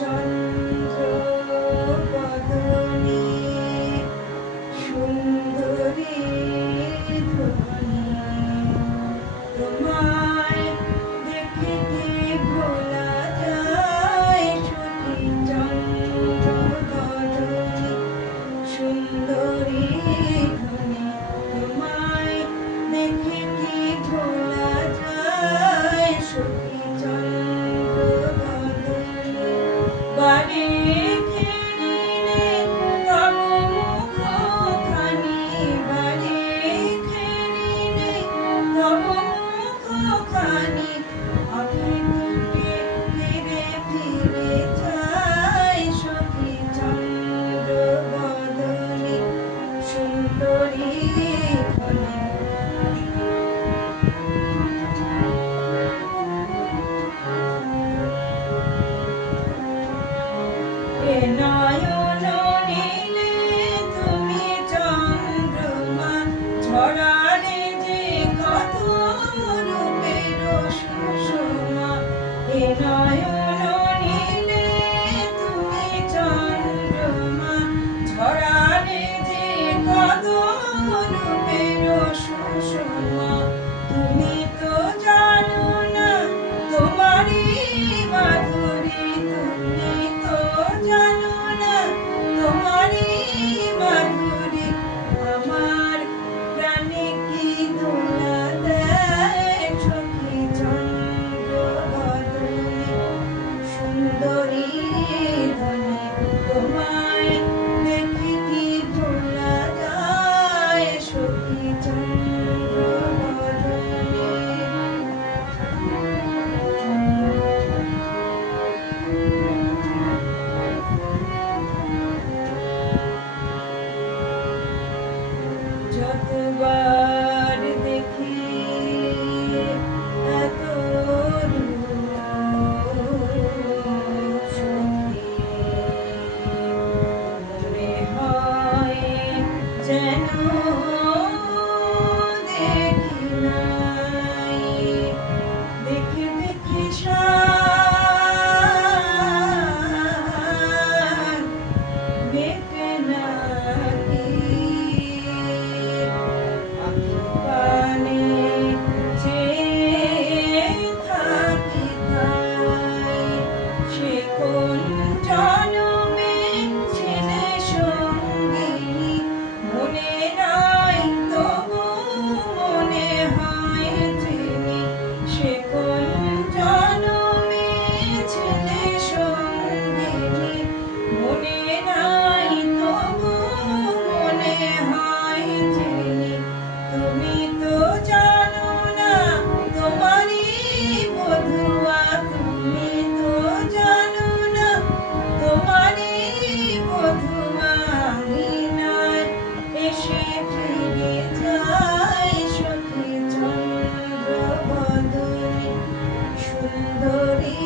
চন্দ্র বদনে সুন্দরী ধ্বনি, তোমায় দেখে কি ভোলা যায় সখী চন্দ্র বদনে সুন্দরী ধ্বনি, তোমায় দেখে কি ভোলা যায় সখী চন্দ্র বদনে। বারে ঘেরিলে তব মুখখানি, বারে ঘেরিলে তব মুখখানি, আঁখি দুটি ফিরে ফিরে চায় সখী চন্দ্র বদনে সুন্দরী ধ্বনি। এ নয়ন নীলে তুমি চন্দ্রমা, ঝরালে যে কত রূপের সুষমা। এ নয়ন নীলে তুমি চন্দ্রমা, ঝরালে যে কত রূপের সুষমা। তুমি তো জানো না তোমারই মাধুরী, তুমি তো জানো না তোমারই মাধুরী, আমার প্রাণে কি দোলা দেয় সখী চন্দ্র বদনে সুন্দরী ধ্বনি, তোমায় দেখে কি ভোলা যায় সখী চন্দ্র বদনে। যতবার দেখি এত রূপ সখী, মনে হয় যেন দেখি নাই। দেখে দেখে সার মেটে নাকি, আঁখি পানে চেয়ে থাকি তাই, সে কোন জনমে ছিলে সঙ্গিনী, মনে নাই তবু মনে হয় চিনি। সে কোন জনমে ছিলে সঙ্গিনী, মনে নাই তবু মনে হয় চিনি। তুমি তো জানো না তোমারই বধূয়া, তুমি তো জানো না তোমারই বধূয়া, আঙিনায় এসে ফিরে যায় সখী চন্দ্র বদনে সুন্দরী